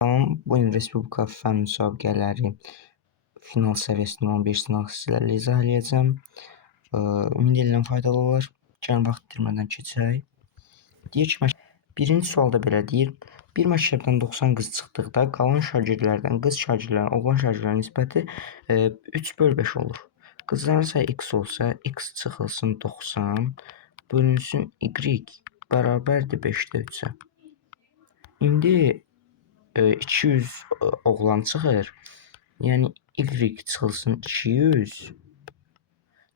Bu gün Respublika fən müsabiqələri final səviyyəsində 11 sınaq sizlərlə izah eləyəcəm. Ümid edirəm faydalı olar. Gəlin vaxt itirmədən keçək. Deyir ki, birinci sualda belə deyir. Bir məktəbdən 90 qız çıxdıqda qalan şagirdlərdən qız şagirdlərin, oğlan şagirdlərin nisbəti 3/5 olur. Qızların sayı x olsa, x çıxılsın 90 bölünsün y bərabərdir 5-də 3-ə. İndi 200 oğlan çıxır. Yəni y çıxılsın 200.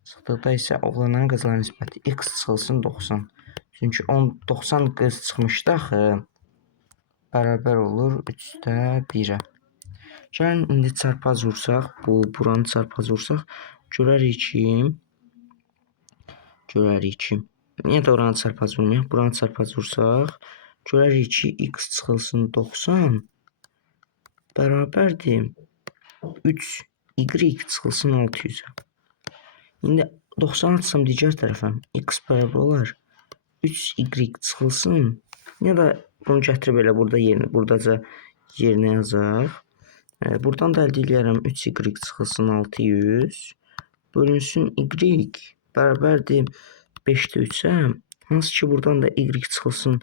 Çıxdıqda isə oğlanların qızların nisbəti x çıxılsın 90. Çünki 90 qız çıxmışdı axı. Bərabər olur 3-də 1-ə. Gəlin indi çarpaz vursaq, buranı çarpaz vursaq, görərik ki, niyə də oranı çarpaz vurmayaq? Buranı çarpaz vursaq, görərik ki, x çıxılsın 90 bərabərdir 3y çıxılsın 600-ə. İndi 90 atsam digər tərəfə x bərabər olar 3y çıxılsın. Ya da bunu gətirib elə buradaca yerinə yazaq. Buradan da əldə edərəm 3y çıxılsın 600 bölünsün y bərabərdir 5-də 3-ə. Hansı ki buradan da y çıxılsın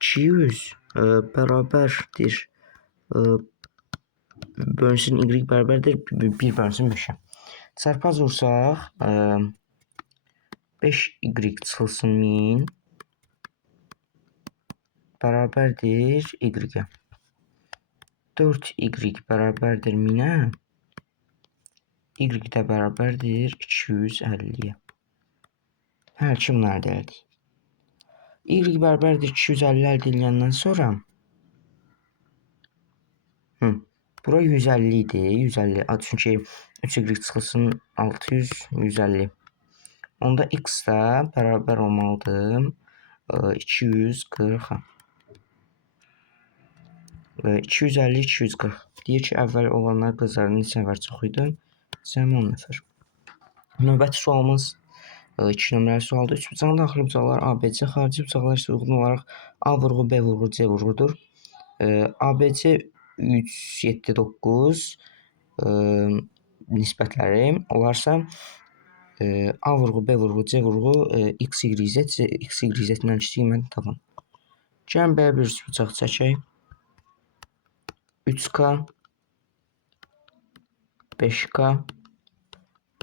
200 bərabərdir bölünsün y bərabərdir 1 bölünsün 5-ə. Çarpaz vursaq 5y çıxılsın 1000 bərabərdir y-ə. 4y bərabərdir 1000-ə. Y də bərabərdir 250-yə. Hələ ki bunu əldə etdik. Y bərabərdir 250 əldə edilgəndən sonra bura 150 idi. 150. Çünki 3y çıxılsın 600 150. Onda x də bərabər olmalıdır 240-a. 250 240. Deyir ki, əvvəl olanlar qızların neçə nəfər çox idi? Cəmi 10 nəfər. Növbəti sualımız 2 nömrəli sualdır. Üç bucağın daxili bucaqlar ABC, xarici bucaqlar isə uyğun olaraq A vurğu, B vurğu, C vurğudur. ABC 3, 7, 9 nisbətləri olarsa A vurğu, B vurğu, C vurğu, x, y, z, x, y, z-dən kiçik qiymətini tapın. Gəlin belə bir bucaq çəkək. 3k, 5k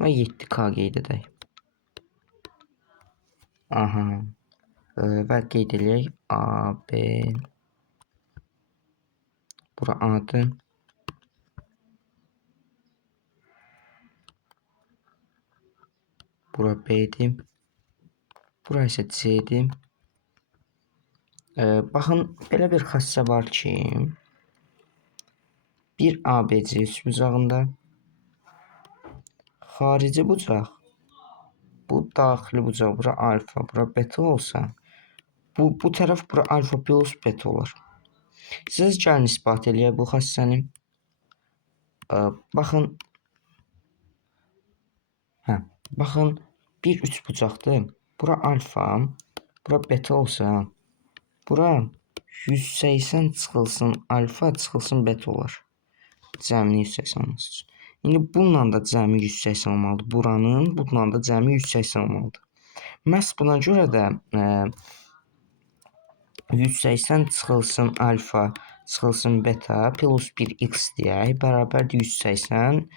və 7k qeyd edək. Və qeyd edək A, B, bura A-dır. Bura B-dir. Bura isə C-dir. Baxın, belə bir xassə var ki, bir ABC üst bucağında xarici bucaq, bu daxili bucaq, bura alfa, bura beta olsa, bu tərəf bura alfa plus beta olur. Siz gəlin isbat eləyək bu xassəni. Baxın, bir üç bucaqdır. Bura alfa, bura beta olsa, bura 180 çıxılsın alfa çıxılsın beta olar. Cəmini 180 olması üçün. İndi bununla da cəmi 180 olmalıdır. Buranın, bununla da cəmi 180 olmalıdır. Məhz buna görə də 180 çıxılsın alfa çıxılsın beta plus 1x deyək, bərabərdir 180.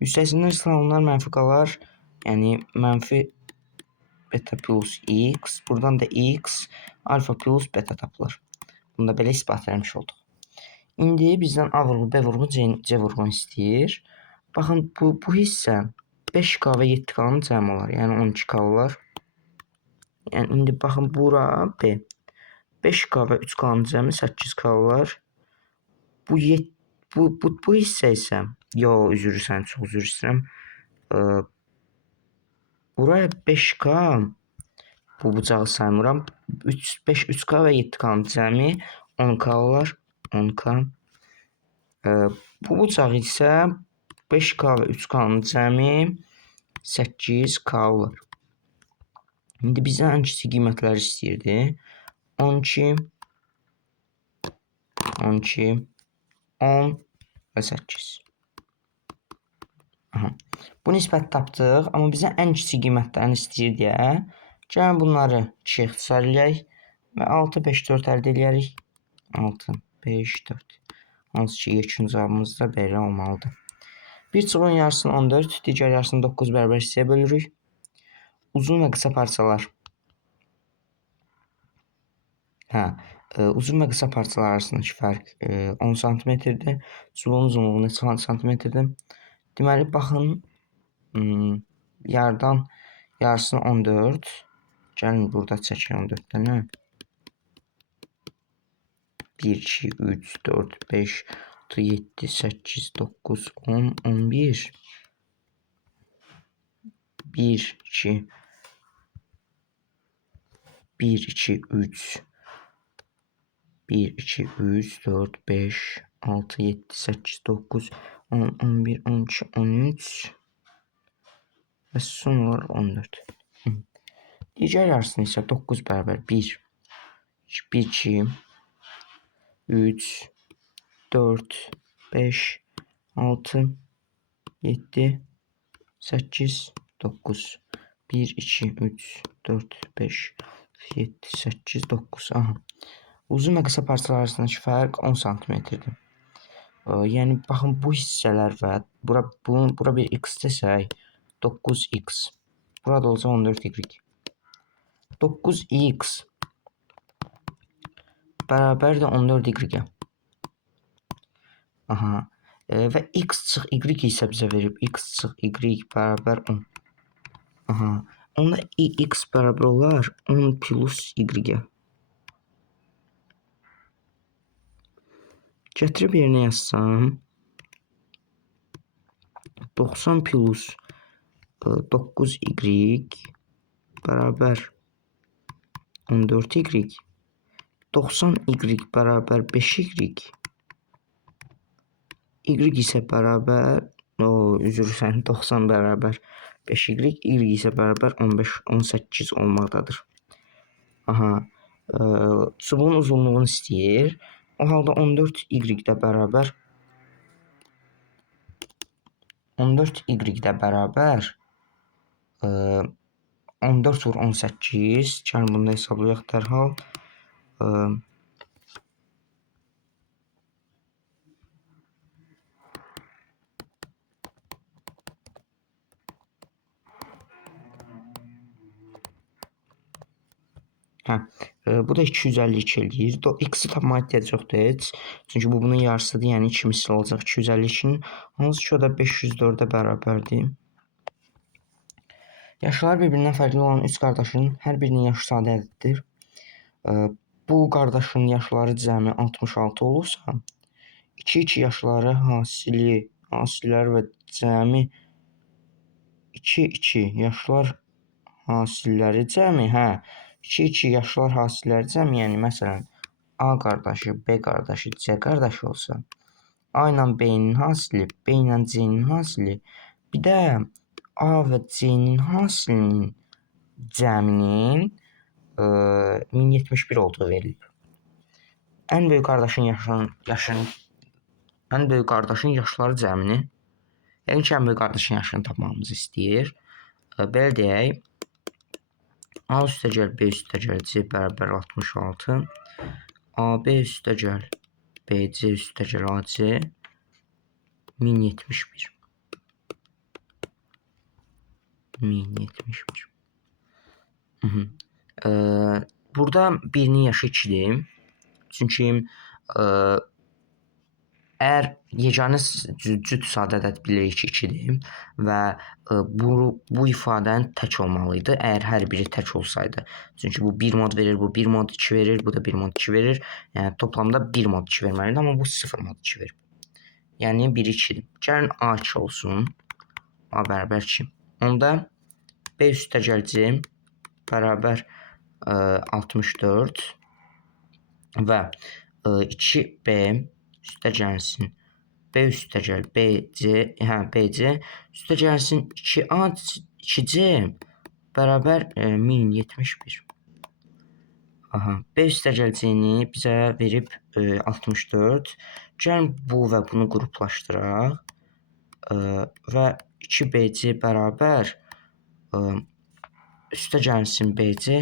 180-dən sıralanlar mənfi qalar, yəni mənfi beta plus x, buradan da x, alfa plus beta tapılır. Bunu da belə ispat etmiş olduq. İndi bizdən A vurğu, B vurğu, C vurğu istəyir. Baxın, bu hissə 5k və 7k-nın cəmi olar, yəni 12k olar. Yəni, indi baxın, bura B. 5k və 3k-nın cəmi 8k olar. Bu hissə isə, üzr istəyirəm. Buraya 5k, bu bucağı saymıram. 3k və 7k-nın cəmi 10k olar. 10k. Bu bucaq isə 5k və 3k-nın cəmi 8k olar. İndi bizdən ən kiçik qiymətləri istəyirdi. 12, 10 və 8. Aha. Bu nisbəti tapdıq, amma bizə ən kiçik qiymətlərini istəyir deyə gəlin bunları 2-yə ixtisar eləyək və 6, 5, 4 əldə eləyərik. 6, 5, 4. Hansı ki, yekun cavabımız da belə olmalıdır. Bir çubuğun yarısını 14, digər yarısını 9 bərabər hissəyə bölürük. Uzun və qısa parçalar. Uzun və qısa parçalar arasındakı fərq 10 cm-dir. Çubuğun uzunluğu neçə cm-dir? Deməli, baxın, yarıdan yarısını 14. Gəlin, burada çəkir 14 dənə. 1, 2, 3, 4, 5, 6, 7, 8, 9, 10, 11. 1, 2, 1, 2, 3, 1, 2, 3, 4, 5, 6, 7, 8, 9, 10, 11, 12, 13 və sonra 14. Digər yarısını isə 9 bərabər 1, 2, 3, 4, 5, 6, 7, 8, 9. 1, 2, 3, 4, 5, 7, 8, 9. Aha. Uzun və qısa parçalar arasındakı fərq 10 cm-dir. Yəni, baxın, bu hissələr və bura bir x desək, 9x. Burada olsa 14y. 9x bərabər də 14y. Aha. Və x çıx y isə bizə verib. X çıx y bərabər 10. Aha. Onda x bərabər olar 10 plus y. Gətirib yerinə yazsam 90 plus 9y bərabər 14y. 90y bərabər 5y. Y isə bərabər, üzr istəyirəm, 90 bərabər 5y, y isə bərabər 15, 18 olmaqdadır. Aha, çubuğun uzunluğunu istəyir. O halda 14y də bərabər 14 vur 18. Gəlin bunu da hesablayaq dərhal. Bu da 252 eləyir. X-i tapmaya ehtiyac yoxdur heç. Çünki bu bunun yarısıdır, yəni 2 misli olacaq 252-nin. Hansı ki o da 504-ə bərabərdir. Yaşları bir-birindən fərqli olan 3 qardaşın hər birinin yaşı sadə ədəddir. Bu qardaşın yaşları cəmi 66 olursa, 2-2 yaşları hasilləri və cəmi 2-2 yaşlar hasilləri cəmi, 2-2 yaşlar hasilləri cəmi, yəni məsələn A qardaşı, B qardaşı, C qardaşı olsa, A ilə B-nin hasili, B ilə C-nin hasili, bir də A və C-nin hasilinin cəminin 1071 olduğu verilib. Ən böyük qardaşın yaşları cəmini, yəni ki, ən böyük qardaşın yaşını tapmamızı istəyir. Belə deyək, A üstəgəl B üstəgəl C bərabər 66, AB üstəgəl BC üstəgəl AC 1071. 1071. Burada birinin yaşı 2-dir. Çünki əgər yeganə cüt sadə ədəd bilirik ki 2-dir və bu ifadənin tək olmalı idi, əgər hər biri tək olsaydı. Çünki bu 1 mod verir, bu 1 mod 2 verir, bu da 1 mod 2 verir. Yəni toplamda 1 mod 2 verməlidir, amma bu 0 mod 2 verir. Yəni 1 2-dir. Gəlin A2 olsun. A bərabər 2. Onda B üstəgəl C bərabər 64 və 2B üstəgəlsin B üstəgəl BC üstəgəlsin 2A 2C bərabər 1071. Aha, B üstəgəlciyini bizə verib 64. Gəlin bu və bunu qruplaşdıraq. Və 2BC bərabər üstəgəlsin BC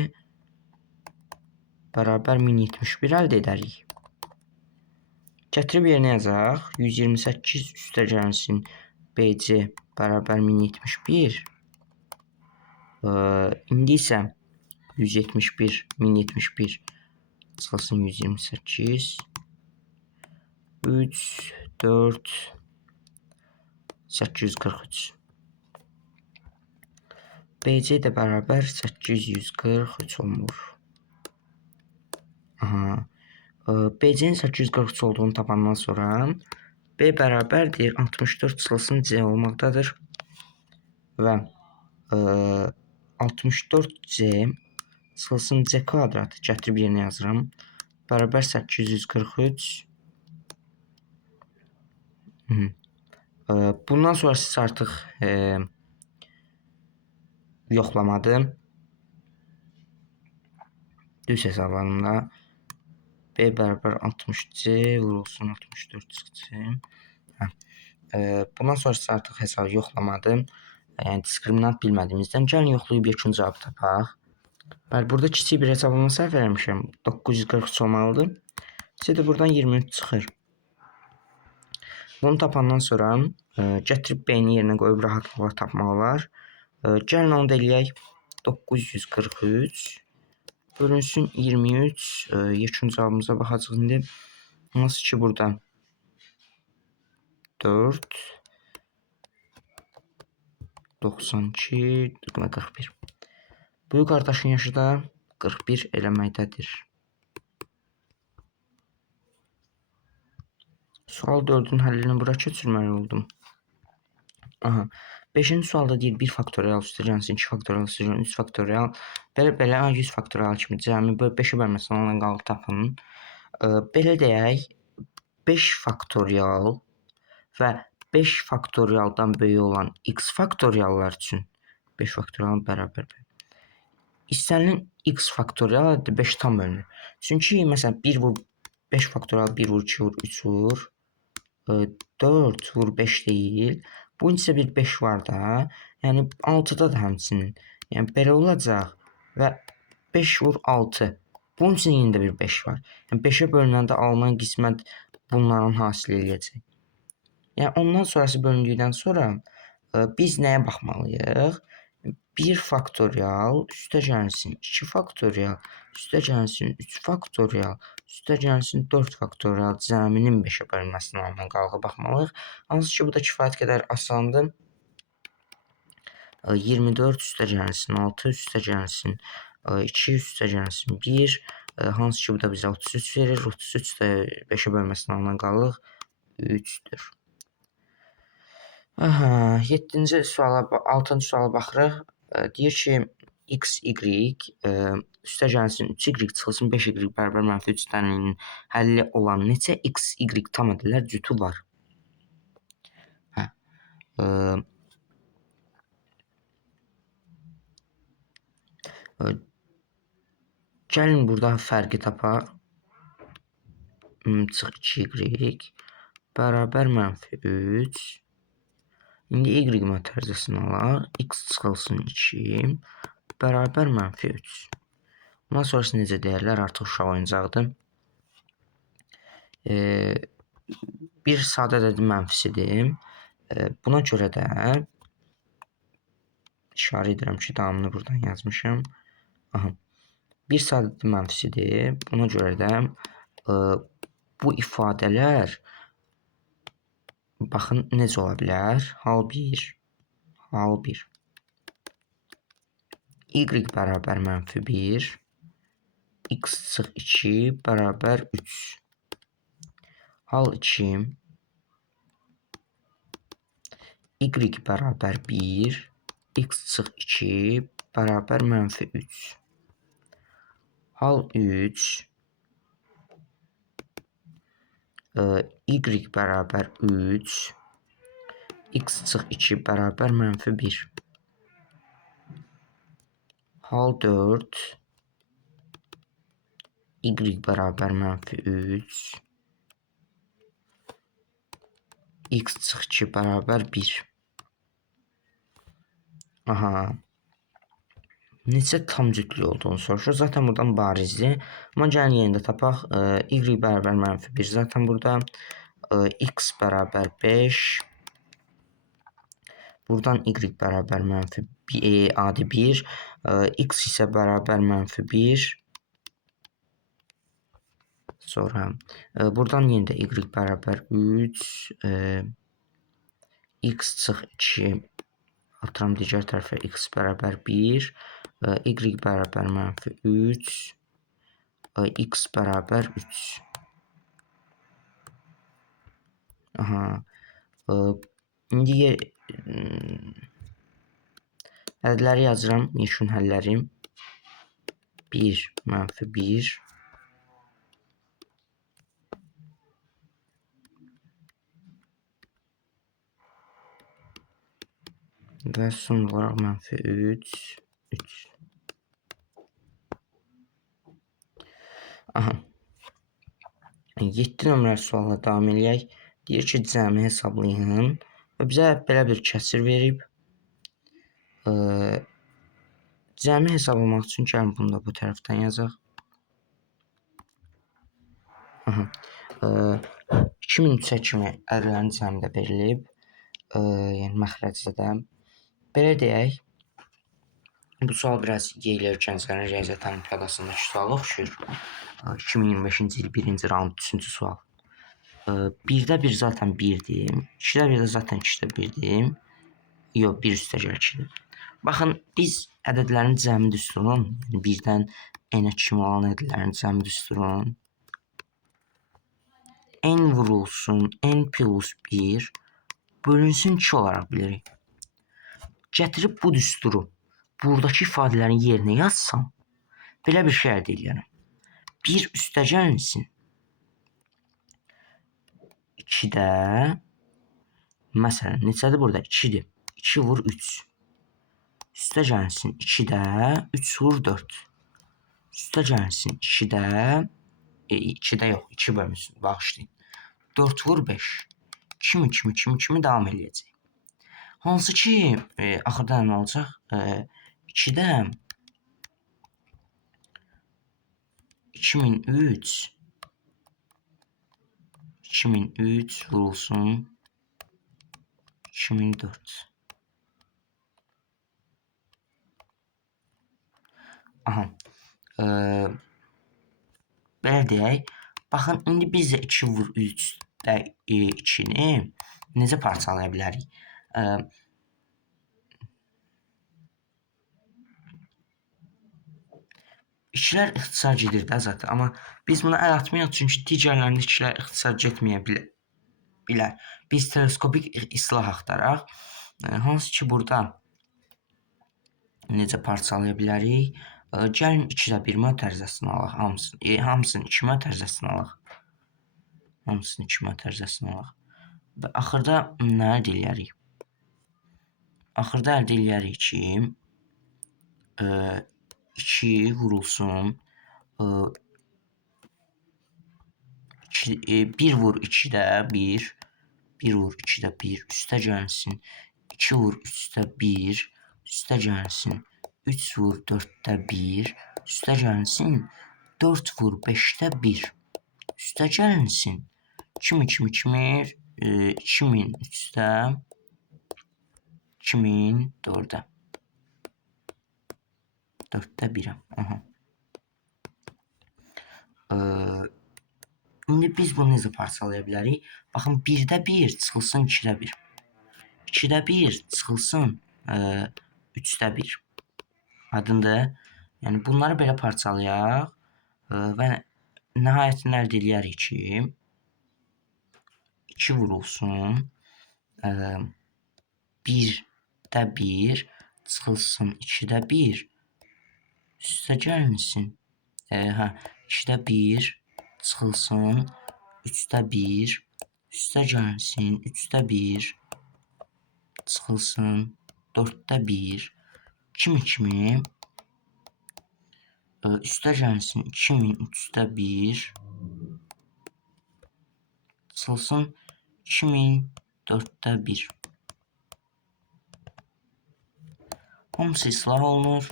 bərabər 1071 əldə edərik. Gətirib yerinə yazaq. 128 üstəgəlsin BC bərabər 1071. İndi isə 171, 1071 çıxılsın 128, 3, 4, 843. BC də bərabər 843 olmur. Aha. BC-nin 843 olduğunu tapandan sonra B bərabərdir 64 çıxılsın C olmaqdadır. Və 64C çıxılsın C kvadratı gətirib yerinə yazıram. Bərabər 843. Bundan sonra siz artıq yoxlamadım. Düz hesablarımda B bərabər 60C vurulsun 64 çıxsın. Bundan sonra siz artıq hesabı yoxlamadım. Yəni diskriminant bilmədiyimizdən gəlin yoxlayıb yekun cavabı tapaq. Bəli, burada kiçik bir hesablama səhv vermişəm. 943 olmalıdır. Sizə də buradan 23 çıxır. Bunu tapandan sonra gətirib B-ni yerinə qoyub rahatlıqla tapmaq olar. Gəlin onu da eləyək. 943 bölünsün 23. Yekun cavabımıza baxacaq indi. Hansı ki burada 4 92 41. Böyük qardaşın yaşı da 41 eləməkdədir. Sual 4-ün həllini bura keçirməli oldum. Aha. 5-ci sualda deyir 1 faktorial üstəgəlsin 2 faktorial üstəgəlsin 3 faktorial. Belə 100 faktorial kimi cəmi 5-ə bölməsən ondan qalıb tapın. Belə deyək 5 faktorial və 5 faktorialdan böyük olan x faktoriallar üçün 5 faktorial bərabər. İstənilən x faktorial 5 tam bölünür. Çünki məsələn 1 vur 5 faktorial 1 vur 2 vur 3 vur 4 vur 5 deyil. Bunun isə bir 5 var da. Yəni 6-da da həmçinin. Yəni belə olacaq və 5 vur 6. Bunun üçün yenə də bir 5 var. Yəni 5-ə bölünəndə alınan qismət bunların hasil eləyəcək. Yəni ondan sonrası bölündükdən sonra biz nəyə baxmalıyıq? 1 faktorial üstəgəlsin 2 faktorial üstəgəlsin 3 faktorial üstəgəlsin 4 faktorial cəminin 5-ə bölünməsinin alınan qalığa baxmalıyıq. Hansı ki bu da kifayət qədər asandır. 24 üstəgəlsin 6 üstəgəlsin 2 üstəgəlsin 1 hansı ki bu da bizə 33 verir. 33 də 5-ə bölünməsinin alınan qalıq 3-dür. 7-ci suala, 6-cı suala baxırıq. Deyir ki, x, y üstəgəlsin 3y çıxılsın 5y bərabər mənfi 3 dənliyinin həlli olan neçə x, y tam ədədlər cütü var? Gəlin burada fərqi tapaq. Çıx 2y bərabər mənfi 3. İndi y mötərizəsini alaq. X çıxılsın 2 bərabər mənfi 3. Bundan sonrası necə deyərlər? Artıq uşaq oyuncaqdır. Bir sadə ədədi mənfisidir. Buna görə də işarə edirəm ki, davamını buradan yazmışam. Bir sadə ədədi mənfisidir. Buna görə də bu ifadələr baxın necə ola bilər? Hal 1. Hal 1. Y bərabər mənfi 1. X çıx 2 bərabər 3. Hal 2. Y bərabər 1. X çıx 2 bərabər mənfi 3. Hal 3. Y bərabər 3. X çıx 2 bərabər mənfi 1. Hal 4. y bərabər -3, x çıx 2 bərabər 1. Aha. Neçə tam cütlük olduğunu soruşur. Zaten buradan barizdir. Amma gəlin yerində tapaq. Y bərabər -1 zaten burada. X bərabər 5. Buradan y bərabər adi 1. X isə bərabər -1. Sonra buradan yenə də y bərabər 3. X çıx 2. Atıram digər tərəfə x bərabər 1. Y bərabər -3. X bərabər 3. Aha. İndi ədədləri yazıram. Yekun həllərim. 1 -1. Və son olaraq -3, 3. Aha. 7 nömrəli sualla davam edək. Deyir ki, cəmi hesablayın. Və bizə belə bir kəsir verib. Cəmi hesablamaq üçün gəlin bunu da bu tərəfdən yazaq. Aha. 2003-ə kimi ədədlərin cəmi də verilib. Yəni məxrəcdə də. Belə deyək. Bu sual biraz Yeylər Gənclərin Riyaziyyat Olimpiadasındakı suala oxşuyur. 2025-ci il 1-ci raund 3-cü sual. 1-də 1 zaten 1-dir. 2-də 1 də zaten 2-də 1-dir. Yox, 1 üstəgəl 2-dir. Baxın, biz ədədlərin cəmi düsturun, yəni 1-dən n-ə kimi olan ədədlərin cəmi düsturun n vurulsun n plus 1 bölünsün 2 olaraq bilirik. Gətirib bu düsturu buradakı ifadələrin yerinə yazsam, belə bir şey əldə edirəm. 1 üstəgəlsin 2-də, məsələn, neçədir burada? 2-dir. 2 vur 3. Üstəgəlsin 2-də, 3 vur 4. Üstəgəlsin 2-də, 2-də yox, 2 bölmüsün, bağışlayın. 4 vur 5. Kimi davam edəcək. Hansı ki, axırda nə olacaq? 2-də 2003 vurulsun 2004. Aha. Belə deyək. Baxın, indi biz də 2 vur 3-də 2-ni necə parçalaya bilərik? İkilər ixtisar gedir də zaten. Amma biz buna əl atmayaq, çünki digərlərində ikilər ixtisar getməyə bilər. Biz teleskopik islah axtaraq. Hansı ki, burada necə parçalaya bilərik? Gəlin 2-də 1 mötərizəsini alaq. Hamısını 2 mötərizəsini alaq. Hamısını 2 mötərizəsini alaq. Və axırda nə əldə edərik? Axırda əldə edərik ki, 2 vurulsun 1 vur 2-də 1, 1 vur 2-də 1, üstə gəlsin 2 vur 3-də 1, üstə gəlsin 3 vur 4-də 1, üstə gəlsin 4 vur 5-də 1, üstə gəlsin 2003-də 2004-də 4-də 1-ə. İndi biz bunu necə parçalaya bilərik? Baxın, 1-də 1 çıxılsın 2-də 1. 2-də 1 çıxılsın 3-də 1. Aydındır? Yəni, bunları belə parçalayaq və nəhayətində əldə edərik ki, 2 vurulsun 1-də 1 çıxılsın 2-də 1 üstə gəlsin 2-də 1 çıxılsın 3-də 1 üstə gəlsin 3-də 1 çıxılsın 4-də 1 kimi Üstə gəlsin 2003-də 1 çıxılsın 2004-də 1. Hamısı islah olunur.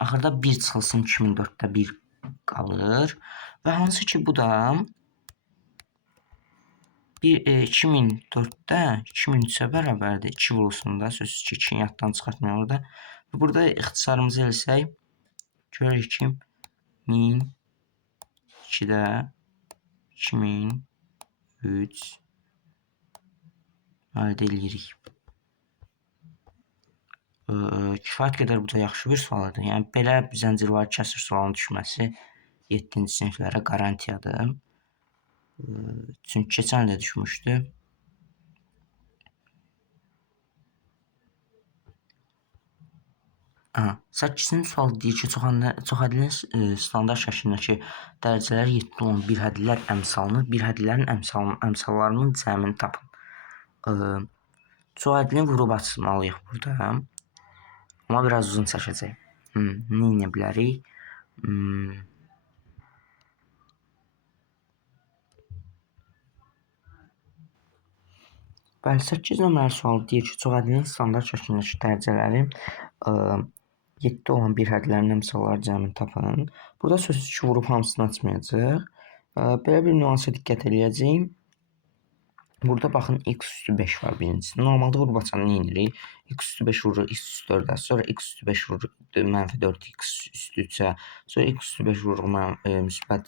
Axırda 1 çıxılsın 2004-də 1 qalır. Və hansı ki bu da 2004-də 2003-ə bərabərdir. 2 vurulsun da, sözsüz ki 2-ni yaddan çıxartmayalım orada. Və burada ixtisarımızı eləsək, görürük ki 1002-də 2003 əldə edirik. Kifayət qədər bu da yaxşı bir sualdır. Yəni belə zəncirvari kəsr sualının düşməsi 7-ci siniflərə qarantiyadır. Çünki keçən də düşmüşdü. Aha, 8-ci sual deyir ki, çoxhəddilərin standart şəklindəki dərəcələri 7 olan bir həddlər əmsalını, bir həddlərin əmsallarının cəmini tapın. Çoxhəddini vurub açmalıyıq burada. Amma biraz uzun çəkəcək. Nə edə bilərik? Bəli, 8 nömrəli sual deyir ki, çoxhəddinin standart şəklindəki dərəcələri 7 olan bir həddlərin əmsalları cəmini tapın. Burada sözsüz ki, vurub hamısını açmayacaq. Belə bir nüansa diqqət edəcəyik. Burada baxın, x üstü 5 var birincisi. Normalda vurub açanı nə edirik? X üstü 5 vurur x üstü 4-ə, sonra x üstü 5 vurur mənfi 4 x üstü 3-ə, sonra x üstü 5 vurur müsbət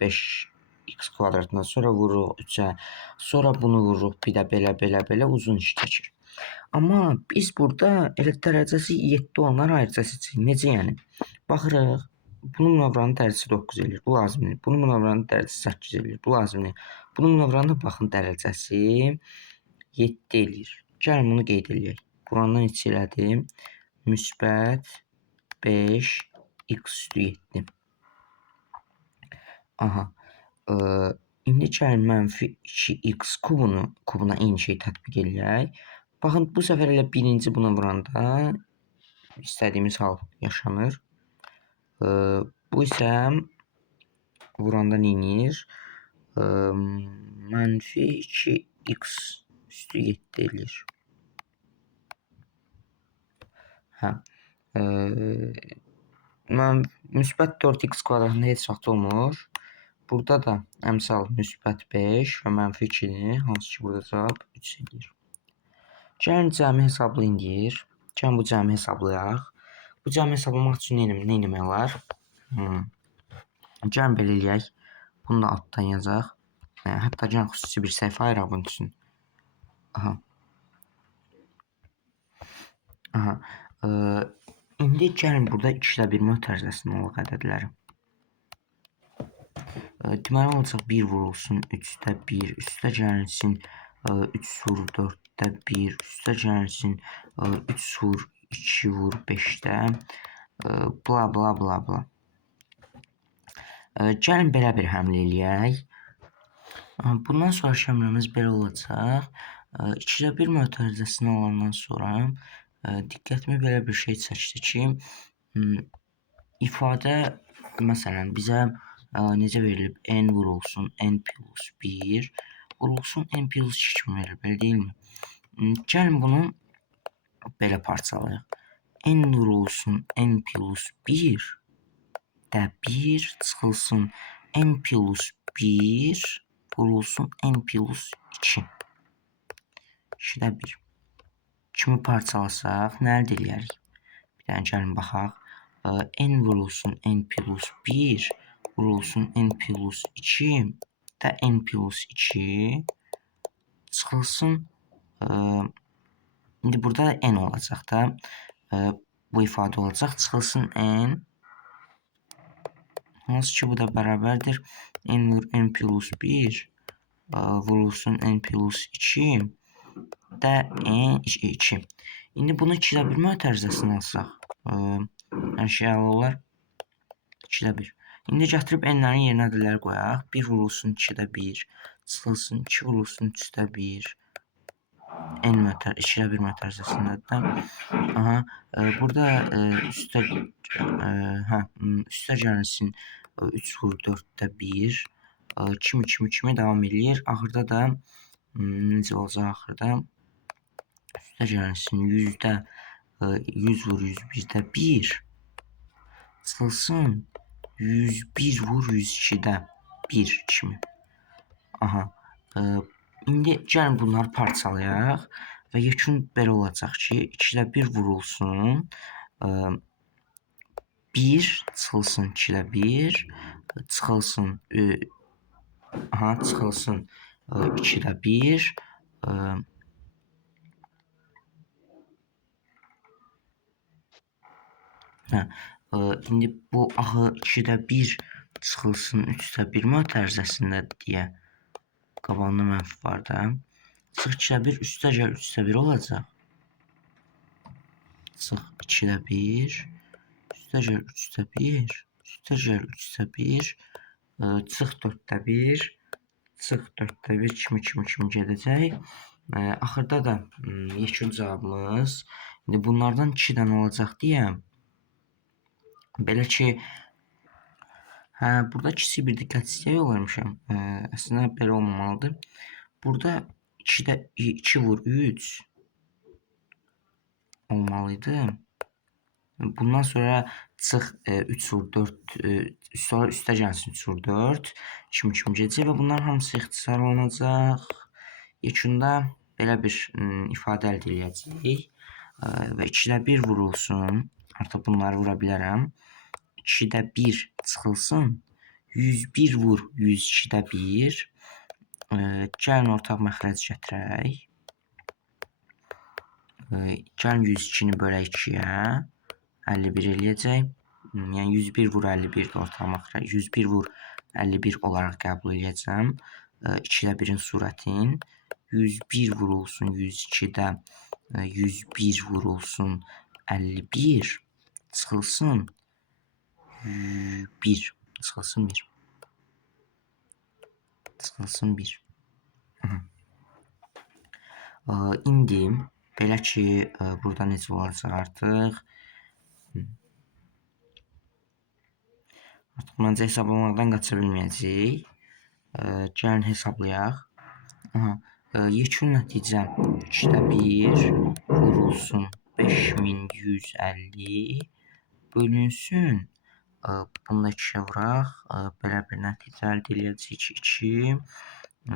5 x kvadratına, sonra vururuq 3-ə, sonra bunu vururuq bir də belə uzun iş çəkir. Amma biz burada elə dərəcəsi 7 olanlar ayrıca seçirik. Necə yəni? Baxırıq, bunun münavranın dərəcəsi 9 eləyir, bu lazımdır. Bunun münavranın dərəcəsi 8 eləyir, bu lazımdır. Bunun münavranın baxın dərəcəsi 7 eləyir. Gəlin bunu qeyd eləyək. Burandan neçə elədim? Müsbət 5 x üstü 7. Aha. İndi gəlin mənfi 2x kubuna eyni şey tətbiq eləyək. Baxın, bu səfər elə birinci buna vuranda istədiyimiz hal yaşanır. Bu isə vuranda neyinir? Mənfi 2x üstü 7 eləyir. Müsbət 4x kvadratında heç vaxt olmur. Burada da əmsal müsbət 5 və mənfi 2-dir, hansı ki burada cavab 3 eləyir. Gəlin cəmi hesablayın deyir. Gəlin bu cəmi hesablayaq. Bu cəmi hesablamaq üçün nə etmək olar? Gəlin belə eləyək. Bunu da altdan yazaq. Hətta gəlin xüsusi bir səhifə ayıraq bunun üçün. İndi gəlin burada 2-də 1 mötərizəsinin olaq ədədləri. Deməli olacaq 1 vurulsun 3-də 1, üstə gəlinsin 3 vur 4-də 1, üstə gəlinsin 3 vur 2 vur 5-də, bla bla bla bla. Gəlin belə bir həmlə eləyək. Bundan sonra həmləmiz belə olacaq. 2-də 1 mötərizəsini alandan sonra diqqətimi belə bir şey çəkdi ki, ifadə məsələn bizə necə verilib? N vurulsun n plus 1 vurulsun n plus 2 kimi verilib, belə deyilmi? Gəlin bunu belə parçalayaq. N vurulsun n plus 1 də 1 çıxılsın n plus 1 vurulsun n plus 2. 2-də 1 kimi parçalasaq nə əldə edərik? Bir dənə gəlin baxaq. N vurulsun n plus 1 vurulsun n plus 2 də n plus 2 çıxılsın. İndi burada n olacaq da. Bu ifadə olacaq. Çıxılsın n. Hansı ki bu da bərabərdir. N vur n plus 1 vurulsun n plus 2 də n 2. İndi bunu 2-də 1 mötərizəsini alsaq. Hər şey əla olar. 2-də 1. İndi gətirib n-lərin yerinə ədədləri qoyaq. 1 vurulsun 2-də 1 çıxılsın 2 vurulsun 3-də 1 n mötər, 2 ilə 1 mötərizəsindədir də. Aha, burada üstə üstə gəlsin 3 vur 4-də 1 kimi davam eləyir. Axırda da necə olacaq axırda? Üstə gəlsin 100 vur 101-də 1 çıxılsın 101 vur 102-də 1 kimi. Aha. İndi gəlin bunları parçalayaq və yekun belə olacaq ki, 2-də 1 vurulsun, 1 çıxılsın 2-də 1, çıxılsın 2-də 1, indi bu axı 2-də 1 çıxılsın 3-də 1 mötərizəsində deyə qabağında mənfi var da. Çıx 2-də 1 üstə gəl 3-də 1 olacaq. Çıx 2-də 1 üstə gəl 3-də 1 üstə gəl 3-də 1 çıx 4-də 1 çıx 4-də 1 kimi gedəcək. Axırda da yekun cavabımız indi bunlardan 2 dənə olacaq deyə belə ki burada kiçik bir diqqətsizlik vermişəm. Əslində belə olmamalıdır. Burada 2-də 2 vur 3 olmalıydı. Bundan sonra çıx 3 vur 4 sonra üstə gəlsin 3 vur 4 kimi gedəcək və bunların hamısı ixtisarlanacaq. Yekunda belə bir ifadə əldə edəcəyik. Və 2-də 1 vurulsun. Artıq bunları vura bilərəm. 2-də 1 çıxılsın. 101 vur 102-də 1. Gəlin ortaq məxrəc gətirək. Gəlin 102-ni bölək 2-yə. 51 eləyəcək. Yəni 101 vur 51 də ortaq məxrəc. 101 vur 51 olaraq qəbul edəcəm. 2-də 1-in surətin. 101 vurulsun 102-də 101 vurulsun 51 çıxılsın 1 çıxılsın 1 çıxılsın 1. İndi belə ki burada necə olacaq artıq? Artıq məncə hesablamaqdan qaça bilməyəcək. Gəlin hesablayaq. Yekun nəticə 2-də 1 vurulsun 5150 bölünsün. Bunu da 2-yə vuraq. Belə bir nəticə əldə edəcəyik. 2,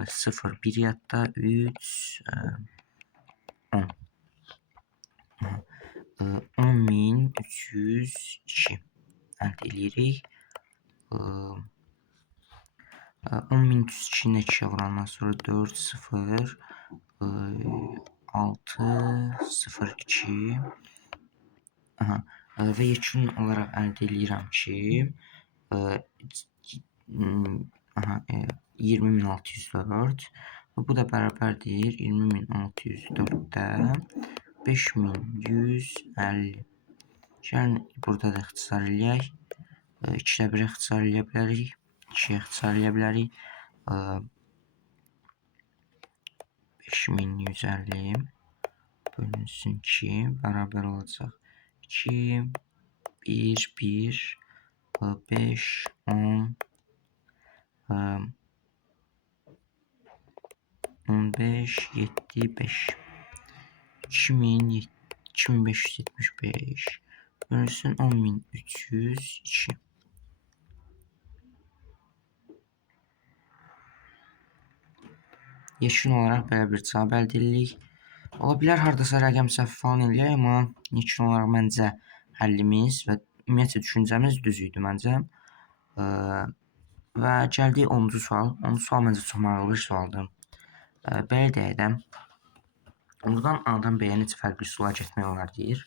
0, 1 yadda, 3, 10. 10.302 əldə edirik. 10.302-ni 2-yə vurandan sonra 4, 0, 6, 0, 2 və yekun olaraq əldə edirəm ki 20.604 bu da bərabərdir 20.604-də 5150. Gəlin burada da ixtisar eləyək. 2-də 1-ə ixtisar eləyə bilərik. 2-yə ixtisar eləyə bilərik. 5150 bölünsün 2 bərabər olacaq. 2, 1, 1, 5, 10, 15, 7, 5. 2575 bölünsün 10.302. Yekun olaraq belə bir cavab əldə edirik. Ola bilər hardasa rəqəm səhv falan eləyək, amma yekun olaraq məncə həllimiz və ümumiyyətlə düşüncəmiz düz idi məncə. Və gəldik 10-cu sual. 10-cu sual məncə çox maraqlı bir sualdır. Belə deyək də, buradan A-dan B-yə necə fərqli üsulla getmək olar deyir.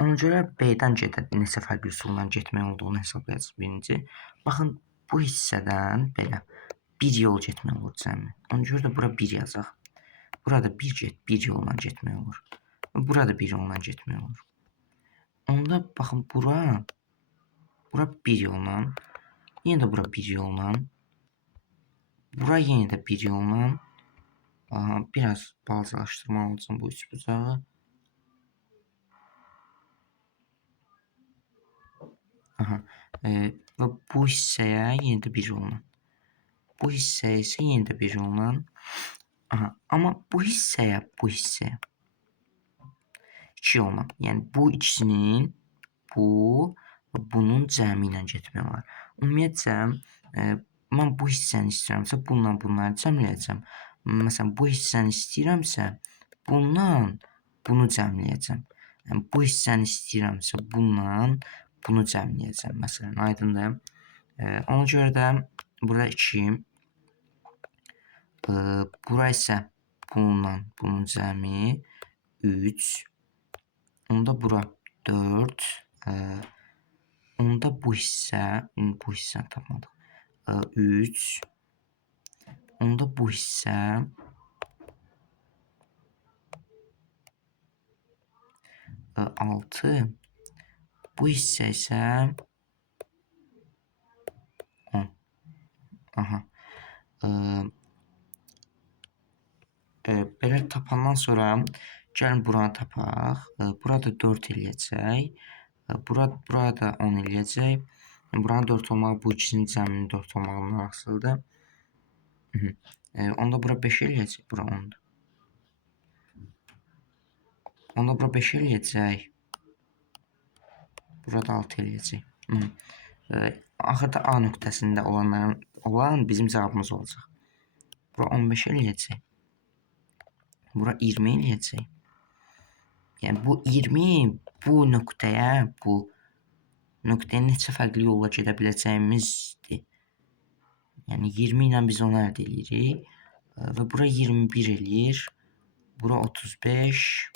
Ona görə B-dən neçə fərqli üsulla getmək olduğunu hesablayacaq birinci. Baxın, bu hissədən belə bir yol getmək olur cəmi. Ona görə də bura 1 yazaq. Burada bir yolla getmək olur. Burada bir yolla getmək olur. Onda baxın bura bir yolla, yenə də bura bir yolla, bura yenə də bir yolla, Aha, biraz balacalaşdırmalı olacağım bu üçbucağı. Aha. Və bu hissəyə yenə də 1 yolla. Bu hissəyə isə yenə də 1 yolla. Aha. Amma bu hissəyə 2 yolla. Yəni bu ikisinin bunun cəmi ilə getmək olar. Ümumiyyətcə mən bu hissəni istəyirəmsə bununla bunları cəmləyəcəm. Məsələn bu hissəni istəyirəmsə bundan bunu cəmləyəcəm. Yəni bu hissəni istəyirəmsə bundan bunu cəmləyəcəm. Məsələn, aydındır? Ona görə də burada 2, bura isə bununla bunun cəmi 3, onda bura 4, onda bu hissəni tapmadıq. 3, onda bu hissə 6, bu hissə isə 10. Aha. Belə tapandan sonra gəlin buranı tapaq. Burada 4 eləyəcək. Buraya da 10 eləyəcək. Buranın 4 olmağı bu ikisinin cəminin 4 olmağından asılıdır. Onda bura 5 eləyəcək. Bura 10'dur. Onda bura 5 eləyəcək. Burada 6 eləyəcək. Axırda A nöqtəsində olan bizim cavabımız olacaq. Bura 15 eləyəcək. Bura 20 eləyəcək. Yəni bu 20 bu nöqtəyə neçə fərqli yolla gedə biləcəyimizdir. Yəni 20 ilə biz onu əldə edirik. Və bura 21 eləyir. Bura 35.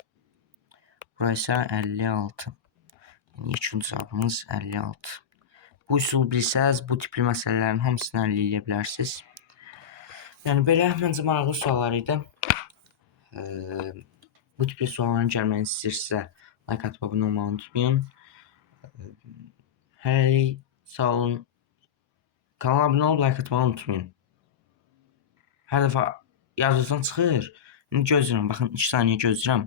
Bura isə 56. Yəni yekun cavabımız 56. Bu üsulu bilsəz, bu tipli məsələlərin hamısını həll edə bilərsiniz. Yəni belə məncə maraqlı suallar idi. Bu tipli sualların gəlməyini istəyirsə, like atıb abunə olmağı unutmayın. Hələlik, sağ olun. Kanala abunə olub like atmağı unutmayın. Hər dəfə yazırsan çıxır. İndi gözləyirəm, baxın 2 saniyə gözləyirəm.